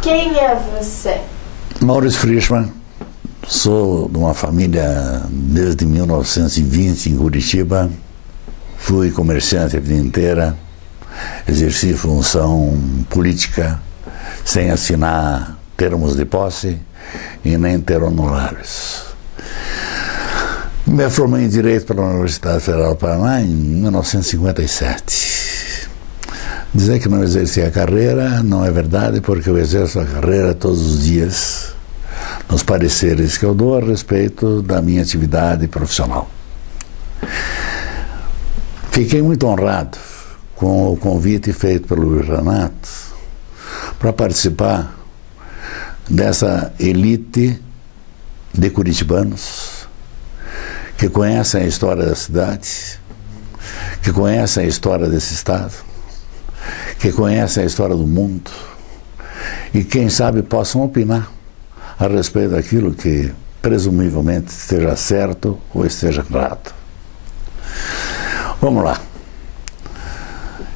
Quem é você? Maurício Frischmann, sou de uma família desde 1920 em Curitiba, fui comerciante a vida inteira, exerci função política sem assinar termos de posse e nem ter honorários. Me formei em Direito pela Universidade Federal do Paraná em 1957. Dizer que não exerci a carreira não é verdade, porque eu exerço a carreira todos os dias, nos pareceres que eu dou a respeito da minha atividade profissional. Fiquei muito honrado com o convite feito pelo Luiz Renato para participar dessa elite de curitibanos que conhecem a história da cidade, que conhecem a história desse estado, que conhecem a história do mundo e, quem sabe, possam opinar a respeito daquilo que presumivelmente esteja certo ou esteja errado. Vamos lá.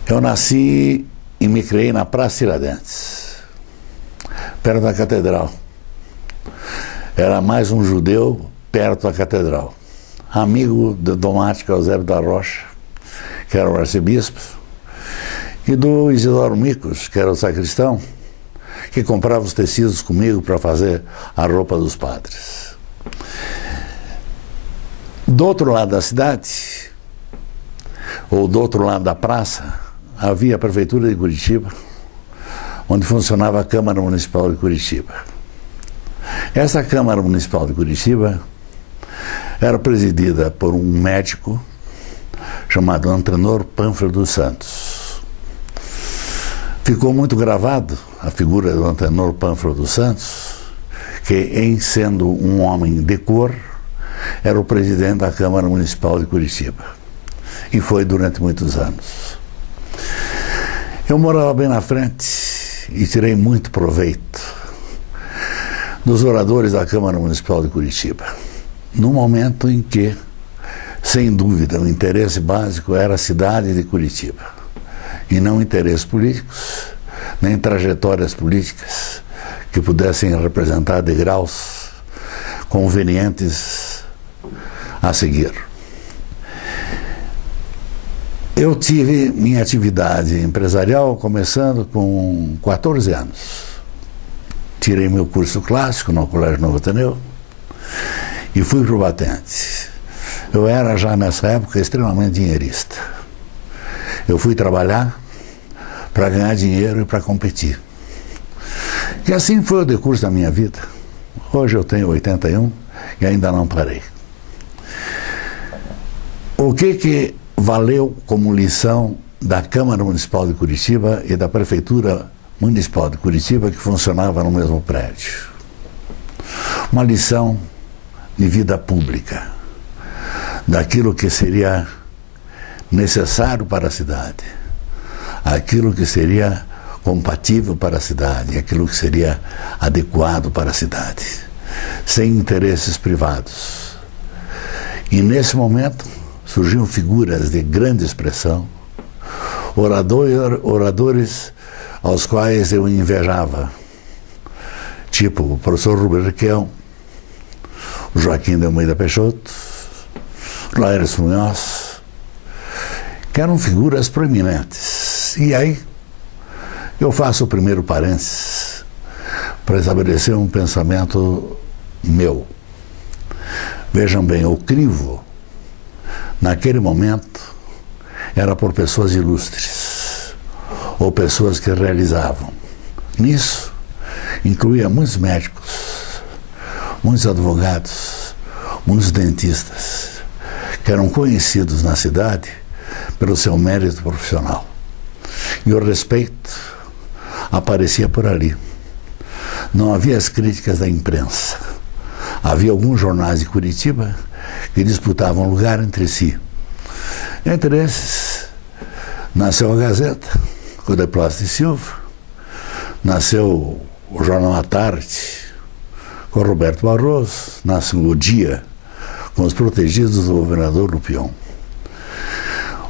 Eu nasci e me criei na Praça Tiradentes, perto da catedral. Era mais um judeu perto da catedral. Amigo do Dom Márcio Eusébio da Rocha, que era o arcebispo, e do Isidoro Micos, que era o sacristão, que comprava os tecidos comigo para fazer a roupa dos padres. Do outro lado da cidade, ou do outro lado da praça, havia a Prefeitura de Curitiba, onde funcionava a Câmara Municipal de Curitiba. Essa Câmara Municipal de Curitiba era presidida por um médico chamado Antenor Pânfilo dos Santos. Ficou muito gravado a figura do Antenor Pânfilo dos Santos, que, em sendo um homem de cor, era o presidente da Câmara Municipal de Curitiba. E foi durante muitos anos. Eu morava bem na frente e tirei muito proveito dos oradores da Câmara Municipal de Curitiba, no momento em que, sem dúvida, o interesse básico era a cidade de Curitiba, e não interesses políticos, nem trajetórias políticas que pudessem representar degraus convenientes a seguir. Eu tive minha atividade empresarial começando com 14 anos. Tirei meu curso clássico no Colégio Novo Ateneu e fui para o batente. Eu era já nessa época extremamente dinheirista. Eu fui trabalhar para ganhar dinheiro e para competir. E assim foi o decurso da minha vida. Hoje eu tenho 81 e ainda não parei. O que valeu como lição da Câmara Municipal de Curitiba e da Prefeitura Municipal de Curitiba, que funcionava no mesmo prédio? Uma lição de vida pública, daquilo que seria necessário para a cidade, aquilo que seria compatível para a cidade, aquilo que seria adequado para a cidade, sem interesses privados. E nesse momento surgiam figuras de grande expressão, oradores aos quais eu invejava, tipo o professor Rubem Requião, o Joaquim de Almeida Peixoto, o Laércio Munhoz, que eram figuras proeminentes. E aí eu faço o primeiro parênteses para estabelecer um pensamento meu. Vejam bem, o crivo, naquele momento, era por pessoas ilustres, ou pessoas que realizavam. Nisso, incluía muitos médicos, muitos advogados, muitos dentistas, que eram conhecidos na cidade pelo seu mérito profissional. E o respeito aparecia por ali. Não havia as críticas da imprensa. Havia alguns jornais de Curitiba que disputavam lugar entre si. Entre esses, nasceu a Gazeta, com o Deplácio de Silva, nasceu o Jornal à Tarde, com o Roberto Barroso, nasceu o Dia, com os protegidos do governador Lupion.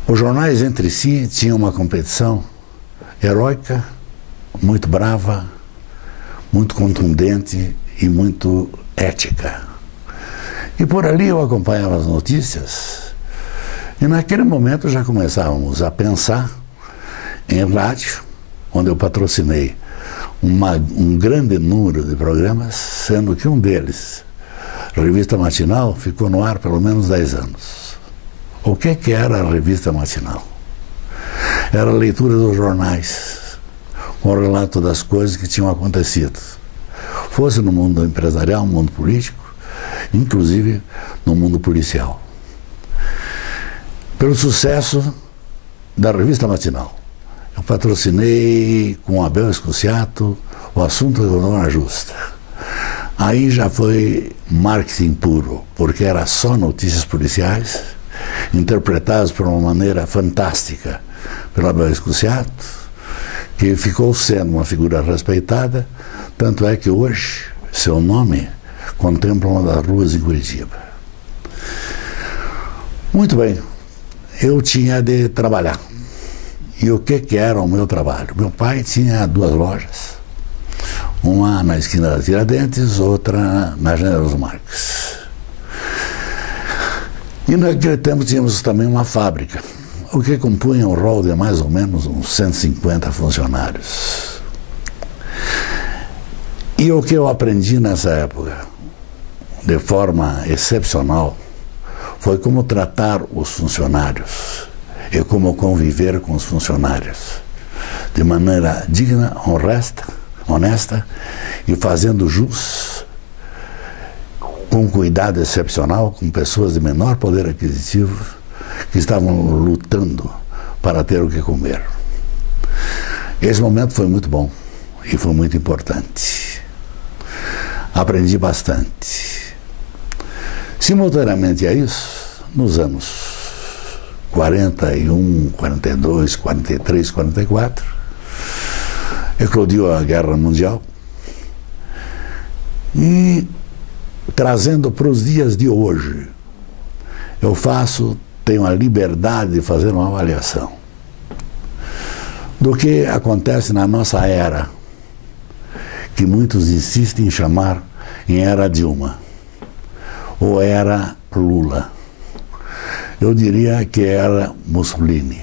Os jornais entre si tinham uma competição heróica muito brava, muito contundente e muito ética. E por ali eu acompanhava as notícias e naquele momento já começávamos a pensar em rádio, onde eu patrocinei um grande número de programas, sendo que um deles, a Revista Matinal, ficou no ar pelo menos 10 anos. O que era a Revista Matinal? Era a leitura dos jornais, com o relato das coisas que tinham acontecido, fosse no mundo empresarial, no mundo político, inclusive no mundo policial. Pelo sucesso da Revista Matinal, eu patrocinei com Abel Escuciato o Assunto da Dona Justa. Aí já foi marketing puro, porque era só notícias policiais, interpretadas por uma maneira fantástica pelo Abel Escuciato, que ficou sendo uma figura respeitada, tanto é que hoje seu nome contempla uma das ruas em Curitiba. Muito bem, eu tinha de trabalhar. E o que era o meu trabalho? Meu pai tinha 2 lojas, uma na esquina da Tiradentes, outra na Generoso Marques. E naquele tempo tínhamos também uma fábrica, o que compunha um rol de mais ou menos uns 150 funcionários. E o que eu aprendi nessa época, de forma excepcional, foi como tratar os funcionários e como conviver com os funcionários de maneira digna, honesta e fazendo jus, com cuidado excepcional, com pessoas de menor poder aquisitivo que estavam lutando para ter o que comer. Esse momento foi muito bom e foi muito importante. Aprendi bastante. Simultaneamente a isso, nos anos 41, 42, 43, 44, eclodiu a Guerra Mundial e, trazendo para os dias de hoje, tenho a liberdade de fazer uma avaliação do que acontece na nossa era, que muitos insistem em chamar em era Dilma ou era Lula. Eu diria que era Mussolini.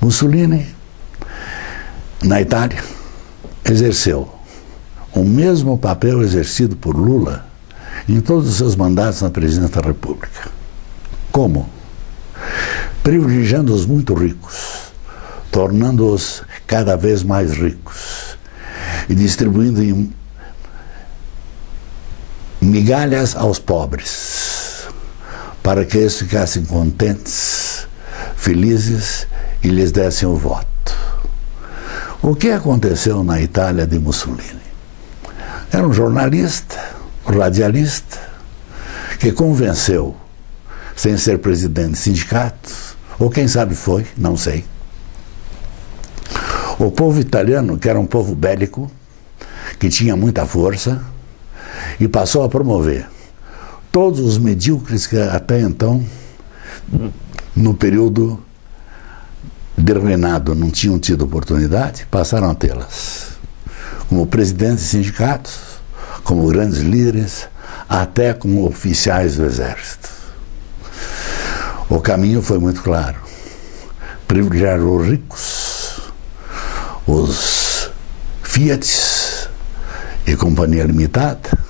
Mussolini, na Itália, exerceu o mesmo papel exercido por Lula em todos os seus mandatos na presidência da República. Como? Privilegiando os muito ricos, tornando-os cada vez mais ricos e distribuindo em migalhas aos pobres, para que eles ficassem contentes, felizes e lhes dessem o voto. O que aconteceu na Itália de Mussolini? Era um jornalista, um radialista, que convenceu, sem ser presidente de sindicato, ou quem sabe foi, não sei, o povo italiano, que era um povo bélico, que tinha muita força, e passou a promover todos os medíocres que até então, no período de reinado, não tinham tido oportunidade, passaram a tê-las. Como presidentes de sindicatos, como grandes líderes, até como oficiais do exército. O caminho foi muito claro. Privilegiar os ricos, os Fiats e Companhia Limitada,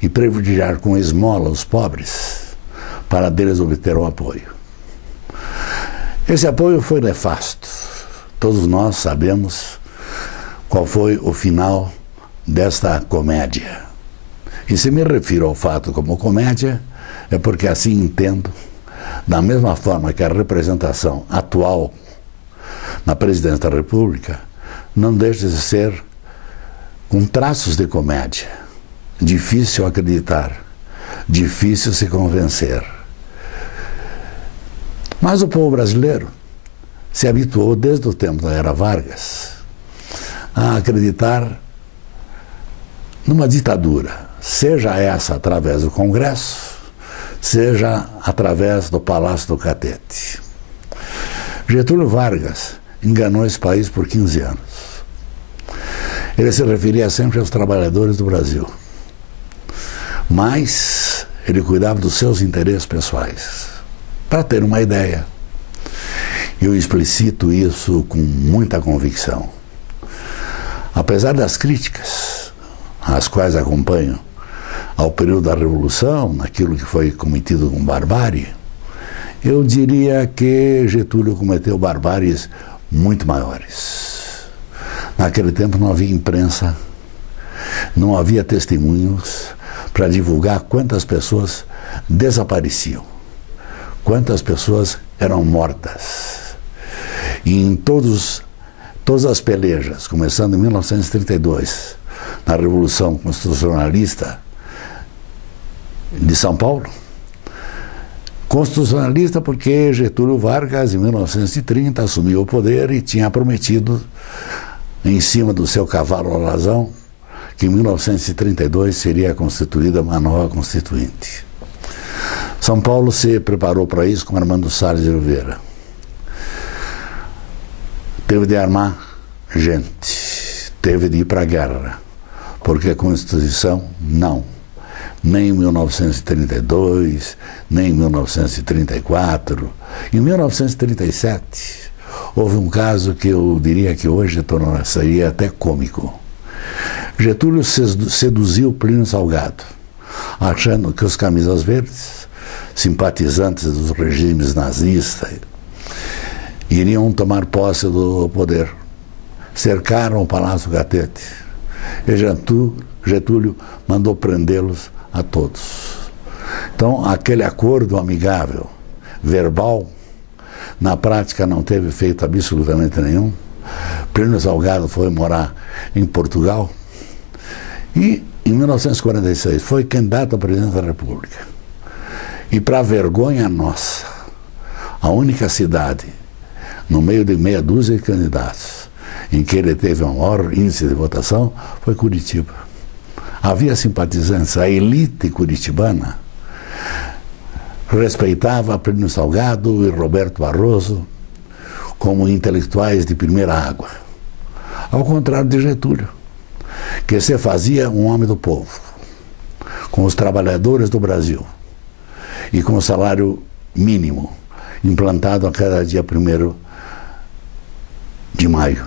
e privilegiar com esmola os pobres, para deles obter o apoio. Esse apoio foi nefasto. Todos nós sabemos qual foi o final desta comédia. E se me refiro ao fato como comédia, é porque assim entendo, da mesma forma que a representação atual na presidência da República não deixa de ser com traços de comédia. Difícil acreditar, difícil se convencer. Mas o povo brasileiro se habituou desde o tempo da era Vargas a acreditar numa ditadura, seja essa através do Congresso, seja através do Palácio do Catete. Getúlio Vargas enganou esse país por 15 anos. Ele se referia sempre aos trabalhadores do Brasil. Mas ele cuidava dos seus interesses pessoais. Para ter uma ideia, eu explicito isso com muita convicção. Apesar das críticas, as quais acompanho, ao período da Revolução, naquilo que foi cometido com barbárie, eu diria que Getúlio cometeu barbáries muito maiores. Naquele tempo não havia imprensa, não havia testemunhos para divulgar quantas pessoas desapareciam, quantas pessoas eram mortas. E em todas as pelejas, começando em 1932, na Revolução Constitucionalista de São Paulo, constitucionalista porque Getúlio Vargas, em 1930, assumiu o poder e tinha prometido, em cima do seu cavalo alazão, que em 1932 seria constituída uma nova Constituinte. São Paulo se preparou para isso com Armando Salles de Oliveira. Teve de armar gente, teve de ir para a guerra, porque a Constituição não. Nem em 1932, nem em 1934. Em 1937, houve um caso que eu diria que hoje seria até cômico. Getúlio seduziu Plínio Salgado, achando que os camisas verdes, simpatizantes dos regimes nazistas, iriam tomar posse do poder. Cercaram o Palácio Catete e Getúlio mandou prendê-los a todos. Então, aquele acordo amigável, verbal, na prática não teve efeito absolutamente nenhum. Plínio Salgado foi morar em Portugal e, em 1946, foi candidato a presidente da República. E, para vergonha nossa, a única cidade, no meio de meia dúzia de candidatos, em que ele teve um maior índice de votação, foi Curitiba. Havia simpatizantes, a elite curitibana respeitava Plínio Salgado e Roberto Barroso como intelectuais de primeira água. Ao contrário de Getúlio, que se fazia um homem do povo, com os trabalhadores do Brasil e com o salário mínimo implantado a cada dia 1º de maio.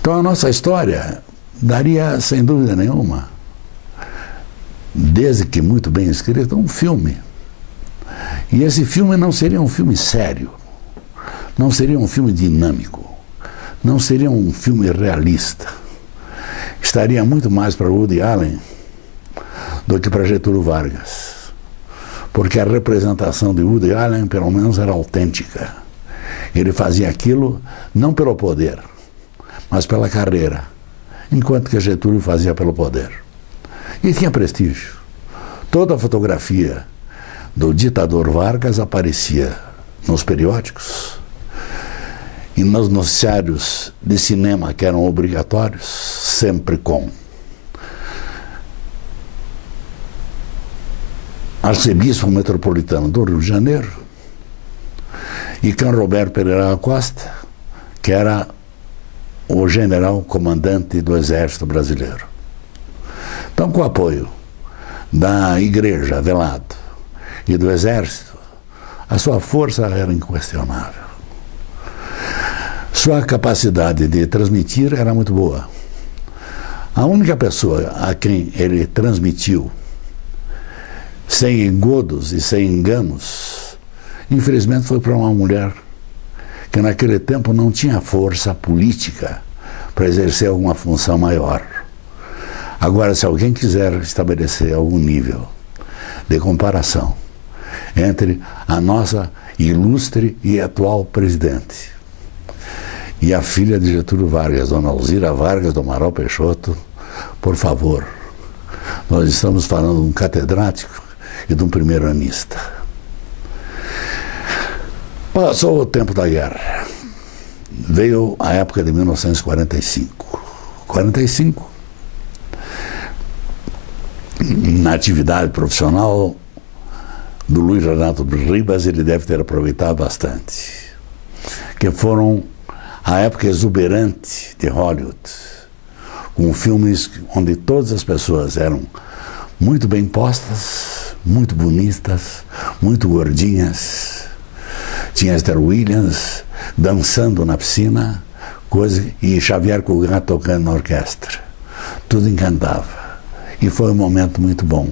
Então a nossa história daria, sem dúvida nenhuma, desde que muito bem escrito, um filme. E esse filme não seria um filme sério, não seria um filme dinâmico, não seria um filme realista. Estaria muito mais para Woody Allen do que para Getúlio Vargas, porque a representação de Woody Allen, pelo menos, era autêntica. Ele fazia aquilo não pelo poder, mas pela carreira, enquanto que Getúlio fazia pelo poder. E tinha prestígio. Toda a fotografia do ditador Vargas aparecia nos periódicos e nos noticiários de cinema, que eram obrigatórios, sempre com arcebispo metropolitano do Rio de Janeiro e com Roberto Pereira Costa, que era o general comandante do Exército Brasileiro. Então, com o apoio da Igreja velado e do Exército, a sua força era inquestionável. Sua capacidade de transmitir era muito boa. A única pessoa a quem ele transmitiu, sem engodos e sem enganos, infelizmente foi para uma mulher que naquele tempo não tinha força política para exercer alguma função maior. Agora, se alguém quiser estabelecer algum nível de comparação entre a nossa ilustre e atual presidente e a filha de Getúlio Vargas, Dona Alzira Vargas do Amaral Peixoto, por favor, nós estamos falando de um catedrático e de um primeiro-anista. Passou o tempo da guerra. Veio a época de 1945. 45, na atividade profissional do Luiz Renato Ribas, ele deve ter aproveitado bastante, que foram a época exuberante de Hollywood, com filmes onde todas as pessoas eram muito bem postas, muito bonitas, muito gordinhas. Tinha Esther Williams dançando na piscina, e Xavier Cugat tocando na orquestra. Tudo encantava. E foi um momento muito bom.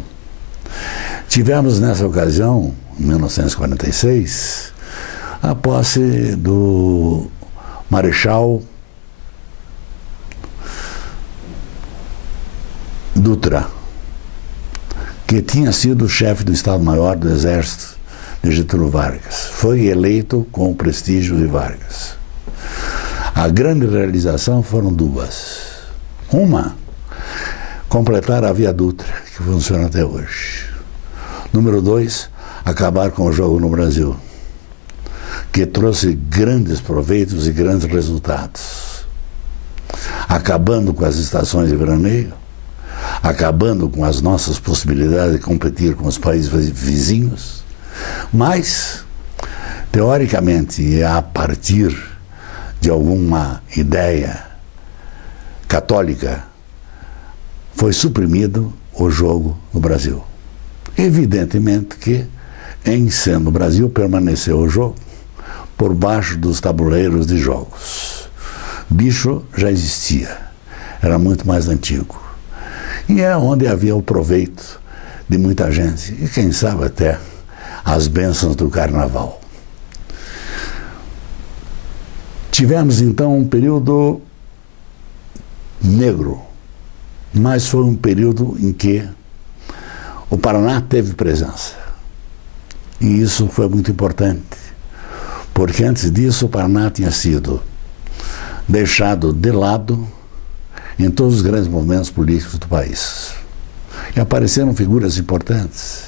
Tivemos nessa ocasião, em 1946, a posse do Marechal Dutra, que tinha sido o chefe do Estado-Maior do Exército de Getúlio Vargas. Foi eleito com o prestígio de Vargas. A grande realização foram duas. Uma, completar a Via Dutra, que funciona até hoje. Número 2, acabar com o jogo no Brasil, que trouxe grandes proveitos e grandes resultados. Acabando com as estações de veraneio, acabando com as nossas possibilidades de competir com os países vizinhos, mas, teoricamente, e a partir de alguma ideia católica, foi suprimido o jogo no Brasil. Evidentemente que, em sendo o Brasil, permaneceu o jogo por baixo dos tabuleiros de jogos. Bicho já existia, era muito mais antigo. E é onde havia o proveito de muita gente, e quem sabe até as bênçãos do carnaval. Tivemos então um período negro, mas foi um período em que o Paraná teve presença. E isso foi muito importante, porque antes disso o Paraná tinha sido deixado de lado em todos os grandes movimentos políticos do país. E apareceram figuras importantes,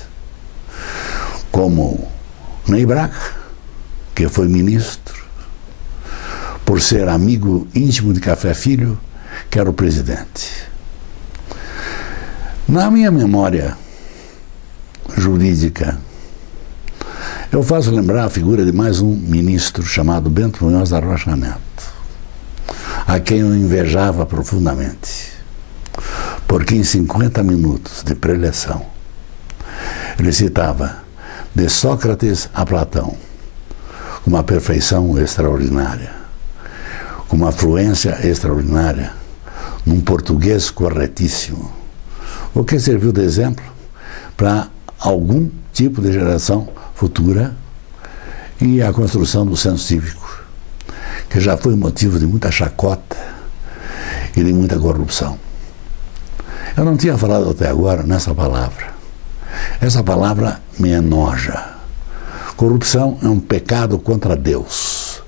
como Ney Braga, que foi ministro, por ser amigo íntimo de Café Filho, que era o presidente. Na minha memória jurídica, eu faço lembrar a figura de mais um ministro chamado Bento Munhoz da Rocha Neto, a quem eu invejava profundamente, porque em 50 minutos de preleção ele citava de Sócrates a Platão com uma perfeição extraordinária, com uma fluência extraordinária, num português corretíssimo, o que serviu de exemplo para algum tipo de geração futura e a construção do senso cívico, que já foi motivo de muita chacota e de muita corrupção. Eu não tinha falado até agora nessa palavra. Essa palavra me enoja. Corrupção é um pecado contra Deus.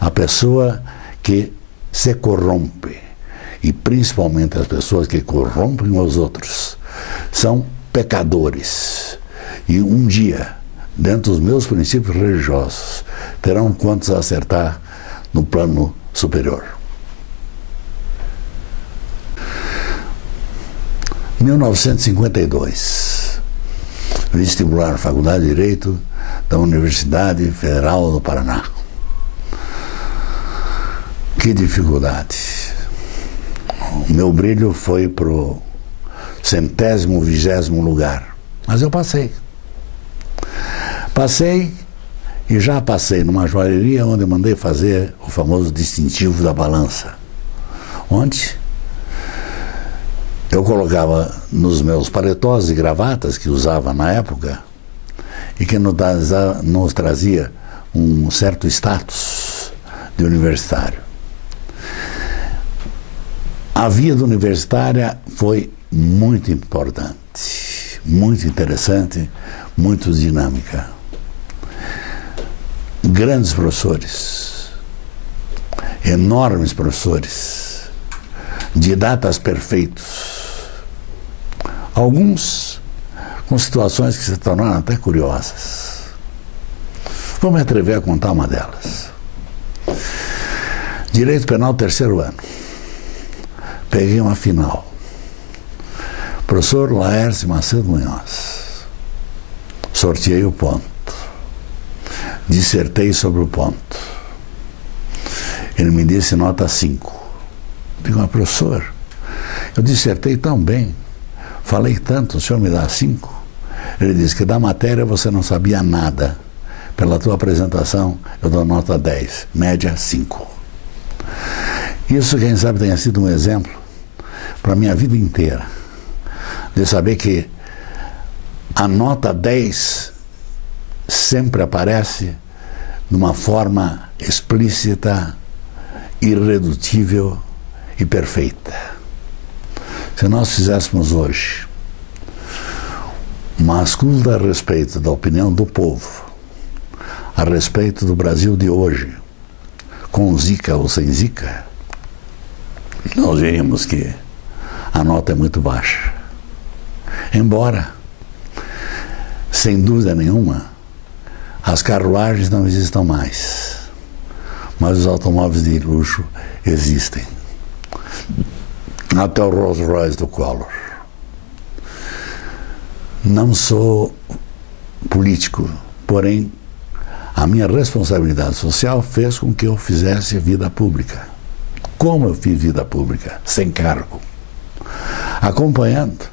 A pessoa que se corrompe, e principalmente as pessoas que corrompem os outros, são pecadores. E um dia, dentro dos meus princípios religiosos, terão contas a acertar no plano superior. 1952, vestibular Faculdade de Direito da Universidade Federal do Paraná. Que dificuldade. O meu brilho foi para o 100º, 20º lugar. Mas eu passei. Passei e já passei numa joalheria onde eu mandei fazer o famoso distintivo da balança. Onde eu colocava nos meus paletós e gravatas que usava na época e que nos trazia um certo status de universitário. A vida universitária foi muito importante, muito interessante, muito dinâmica. Grandes professores, enormes professores, didatas perfeitos, alguns com situações que se tornaram até curiosas. Vou me atrever a contar uma delas. Direito Penal, 3º ano. Peguei uma final. Professor Laércio Macedo Munhoz. Sorteei o ponto. Dissertei sobre o ponto. Ele me disse nota 5. Digo, mas professor, eu dissertei tão bem, falei tanto, o senhor me dá 5? Ele disse que da matéria você não sabia nada. Pela tua apresentação, eu dou nota 10, média 5. Isso, quem sabe, tenha sido um exemplo para a minha vida inteira, de saber que a nota 10 sempre aparece de uma forma explícita, irredutível e perfeita. Se nós fizéssemos hoje uma escuta a respeito da opinião do povo, a respeito do Brasil de hoje, com zica ou sem zica, nós veríamos que a nota é muito baixa. Embora, sem dúvida nenhuma, as carruagens não existam mais, mas os automóveis de luxo existem. Até o Rolls Royce do Collor. Não sou político, porém, a minha responsabilidade social fez com que eu fizesse vida pública. Como eu fiz vida pública? Sem cargo. Acompanhando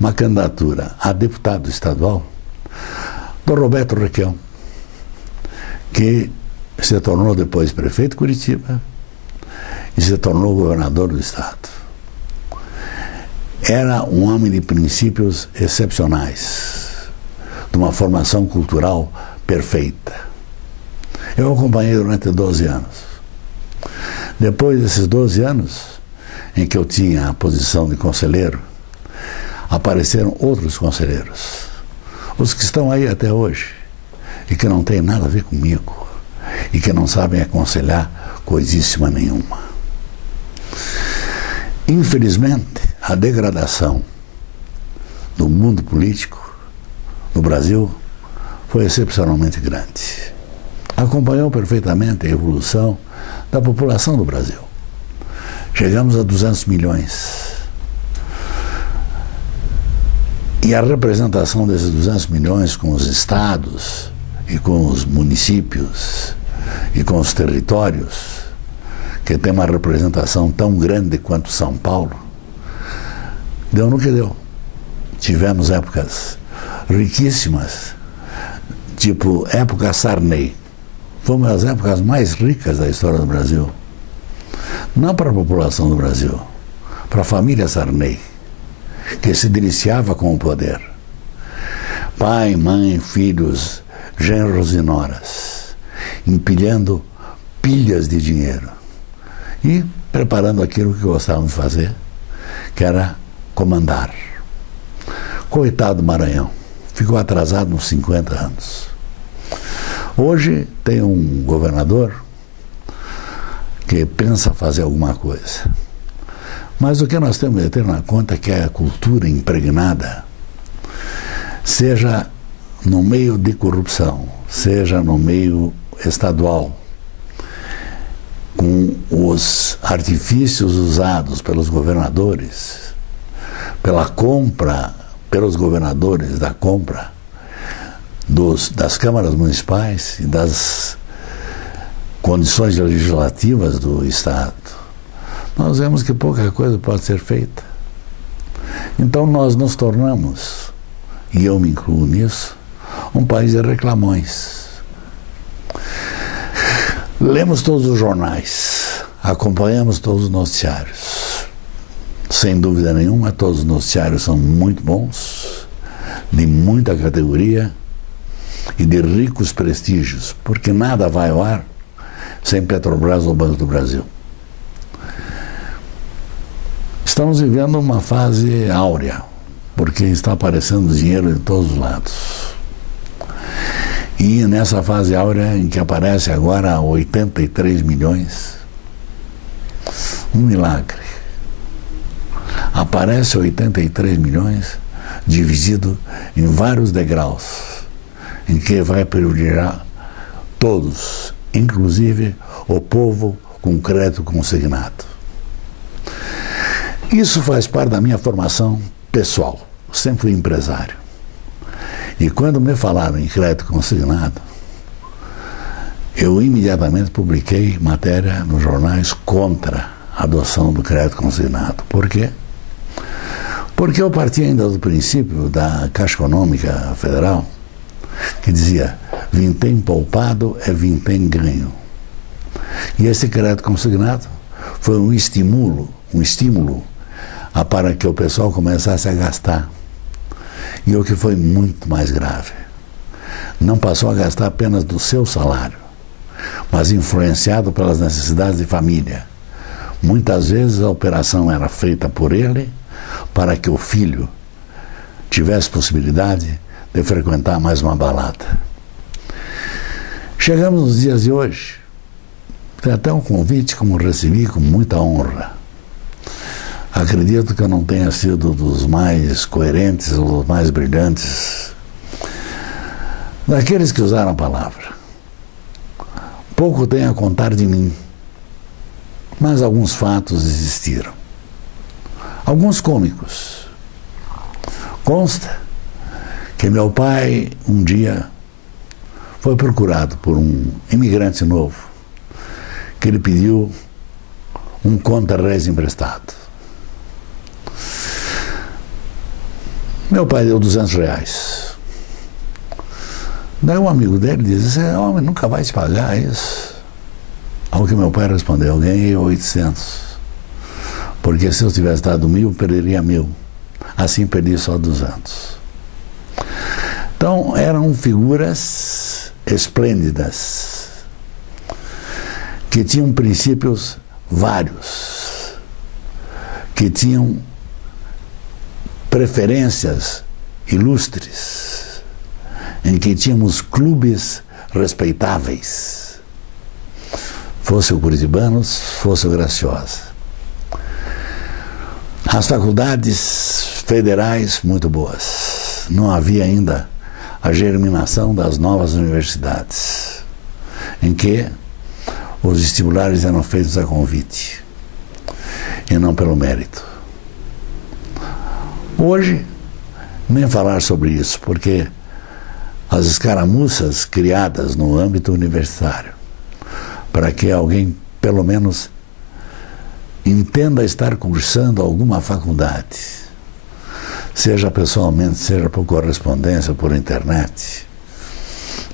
uma candidatura a deputado estadual do Roberto Requião, que se tornou depois prefeito de Curitiba e se tornou governador do estado. Era um homem de princípios excepcionais, de uma formação cultural perfeita. Eu o acompanhei durante 12 anos. Depois desses 12 anos, em que eu tinha a posição de conselheiro, apareceram outros conselheiros, os que estão aí até hoje, e que não têm nada a ver comigo, e que não sabem aconselhar coisíssima nenhuma. Infelizmente, a degradação do mundo político no Brasil foi excepcionalmente grande. Acompanhou perfeitamente a evolução da população do Brasil. Chegamos a 200 milhões. E a representação desses 200 milhões com os estados e com os municípios e com os territórios, que tem uma representação tão grande quanto São Paulo, deu no que deu. Tivemos épocas riquíssimas, tipo época Sarney. Foi uma das épocas mais ricas da história do Brasil. Não para a população do Brasil, para a família Sarney, que se deliciava com o poder. Pai, mãe, filhos, genros e noras, empilhando pilhas de dinheiro e preparando aquilo que gostavam de fazer, que era comandar. Coitado do Maranhão, ficou atrasado nos 50 anos. Hoje tem um governador que pensa fazer alguma coisa. Mas o que nós temos de ter na conta é que a cultura impregnada, seja no meio de corrupção, seja no meio estadual, com os artifícios usados pelos governadores, pela compra, pelos governadores da compra das câmaras municipais e das condições legislativas do Estado, nós vemos que pouca coisa pode ser feita. Então nós nos tornamos, e eu me incluo nisso, um país de reclamões. Lemos todos os jornais, acompanhamos todos os noticiários. Sem dúvida nenhuma, todos os noticiários são muito bons, de muita categoria e de ricos prestígios, porque nada vai ao ar sem Petrobras ou Banco do Brasil. Estamos vivendo uma fase áurea, porque está aparecendo dinheiro de todos os lados. E nessa fase áurea em que aparece agora 83 milhões, um milagre. Aparece 83 milhões dividido em vários degraus, em que vai privilegiar todos, inclusive o povo com crédito consignado. Isso faz parte da minha formação pessoal. Sempre fui empresário. E quando me falaram em crédito consignado, eu imediatamente publiquei matéria nos jornais contra a adoção do crédito consignado. Por quê? Porque eu partia ainda do princípio da Caixa Econômica Federal, que dizia: vintém poupado é vintém ganho. E esse crédito consignado foi um estímulo para que o pessoal começasse a gastar. E o que foi muito mais grave, não passou a gastar apenas do seu salário, mas influenciado pelas necessidades de família. Muitas vezes a operação era feita por ele para que o filho tivesse possibilidade de frequentar mais uma balada. Chegamos nos dias de hoje. Tem até um convite como recebi com muita honra. Acredito que eu não tenha sido dos mais coerentes ou dos mais brilhantes, daqueles que usaram a palavra. Pouco tenho a contar de mim, mas alguns fatos existiram. Alguns cômicos. Consta que meu pai, um dia, foi procurado por um imigrante novo, que ele pediu um conta-réis emprestado. Meu pai deu R$200. Daí um amigo dele disse: esse homem nunca vai te pagar isso. Ao que meu pai respondeu: eu ganhei 800. Porque se eu tivesse dado 1.000, perderia 1.000. Assim perdi só 200. Então eram figuras esplêndidas, que tinham princípios vários, que tinham preferências ilustres, em que tínhamos clubes respeitáveis, fosse o Curitibanos, fosse o Graciosa. As faculdades federais muito boas. Não havia ainda a germinação das novas universidades, em que os vestibulares eram feitos a convite e não pelo mérito. Hoje, nem falar sobre isso, porque as escaramuças criadas no âmbito universitário, para que alguém, pelo menos, entenda estar cursando alguma faculdade, seja pessoalmente, seja por correspondência, por internet,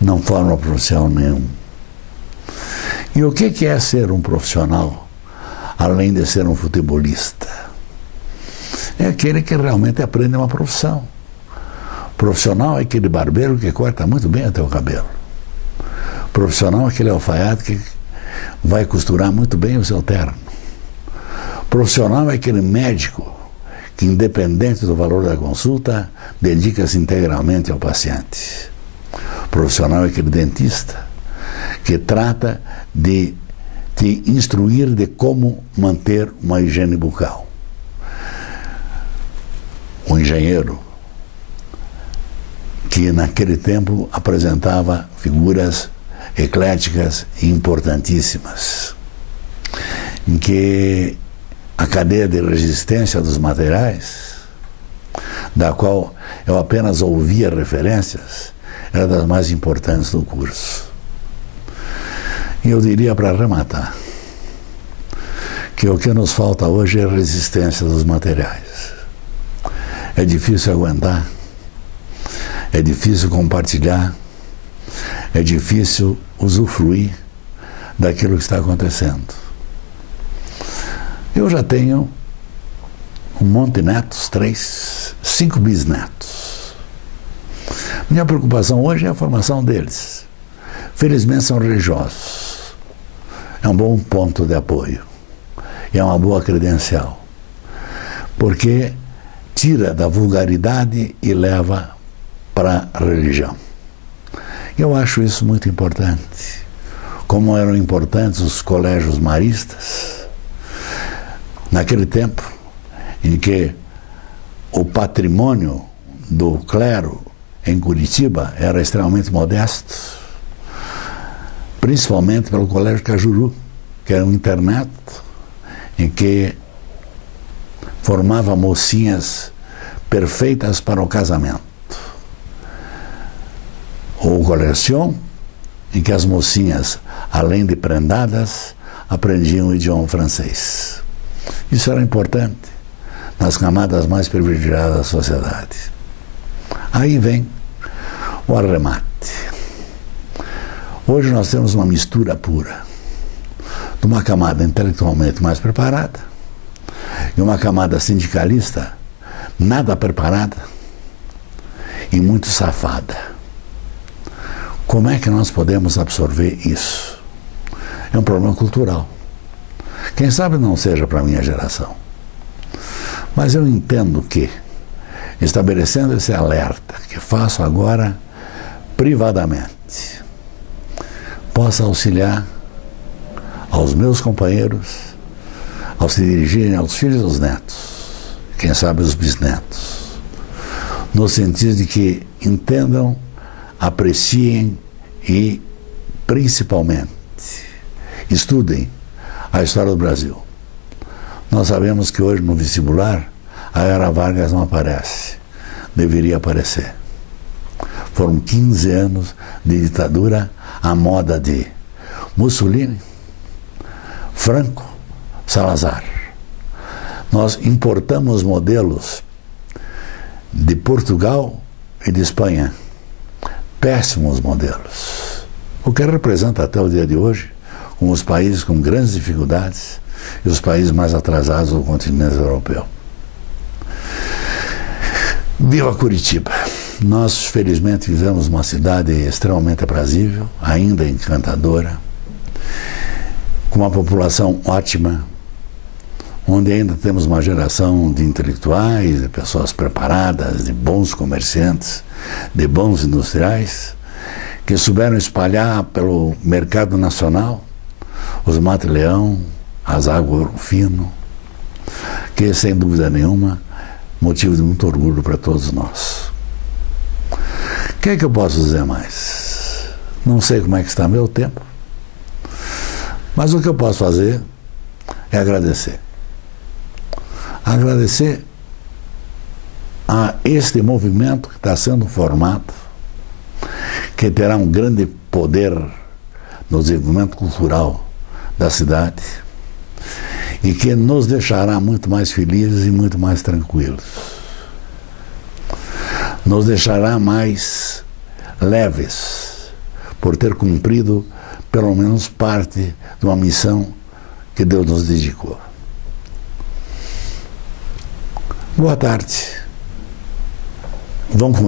não forma profissional nenhum. E o que é ser um profissional, além de ser um futebolista? É aquele que realmente aprende uma profissão. Profissional é aquele barbeiro que corta muito bem o teu cabelo. Profissional é aquele alfaiate que vai costurar muito bem o seu terno. Profissional é aquele médico que, independente do valor da consulta, dedica-se integralmente ao paciente. Profissional é aquele dentista que trata de te instruir de como manter uma higiene bucal. O engenheiro, que naquele tempo apresentava figuras ecléticas e importantíssimas, em que a cadeia de resistência dos materiais, da qual eu apenas ouvia referências, era das mais importantes do curso. E eu diria, para arrematar, que o que nos falta hoje é a resistência dos materiais. É difícil aguentar, é difícil compartilhar, é difícil usufruir daquilo que está acontecendo. Eu já tenho um monte de netos, 5 bisnetos. Minha preocupação hoje é a formação deles. Felizmente são religiosos. É um bom ponto de apoio. E é uma boa credencial. Porque tira da vulgaridade e leva para a religião. Eu acho isso muito importante. Como eram importantes os colégios maristas, naquele tempo em que o patrimônio do clero em Curitiba era extremamente modesto, principalmente pelo Colégio Cajuru, que era um internato em que formava mocinhas perfeitas para o casamento. O Colégio Sion em que as mocinhas, além de prendadas, aprendiam o idioma francês. Isso era importante nas camadas mais privilegiadas da sociedade. Aí vem o arremate. Hoje nós temos uma mistura pura de uma camada intelectualmente mais preparada e uma camada sindicalista nada preparada e muito safada. Como é que nós podemos absorver isso? É um problema cultural. Quem sabe não seja para a minha geração. Mas eu entendo que, estabelecendo esse alerta que faço agora privadamente, possa auxiliar aos meus companheiros ao se dirigirem aos filhos e aos netos, quem sabe os bisnetos, no sentido de que entendam, apreciem e, principalmente, estudem a história do Brasil. Nós sabemos que hoje no vestibular a Era Vargas não aparece. Deveria aparecer. Foram 15 anos de ditadura à moda de Mussolini, Franco, Salazar. Nós importamos modelos de Portugal e de Espanha. Péssimos modelos. O que representa até o dia de hoje como os países com grandes dificuldades e os países mais atrasados do continente europeu. Viva Curitiba! Nós, felizmente, vivemos uma cidade extremamente aprazível, ainda encantadora, com uma população ótima, onde ainda temos uma geração de intelectuais, de pessoas preparadas, de bons comerciantes, de bons industriais, que souberam espalhar pelo mercado nacional os mate-leão, as águas fino, que sem dúvida nenhuma motivo de muito orgulho para todos nós. O que é que eu posso dizer mais? Não sei como é que está meu tempo, mas o que eu posso fazer é agradecer. Agradecer a este movimento que está sendo formado, que terá um grande poder no desenvolvimento cultural da cidade e que nos deixará muito mais felizes e muito mais tranquilos. Nos deixará mais leves por ter cumprido pelo menos parte de uma missão que Deus nos dedicou. Boa tarde. Vamos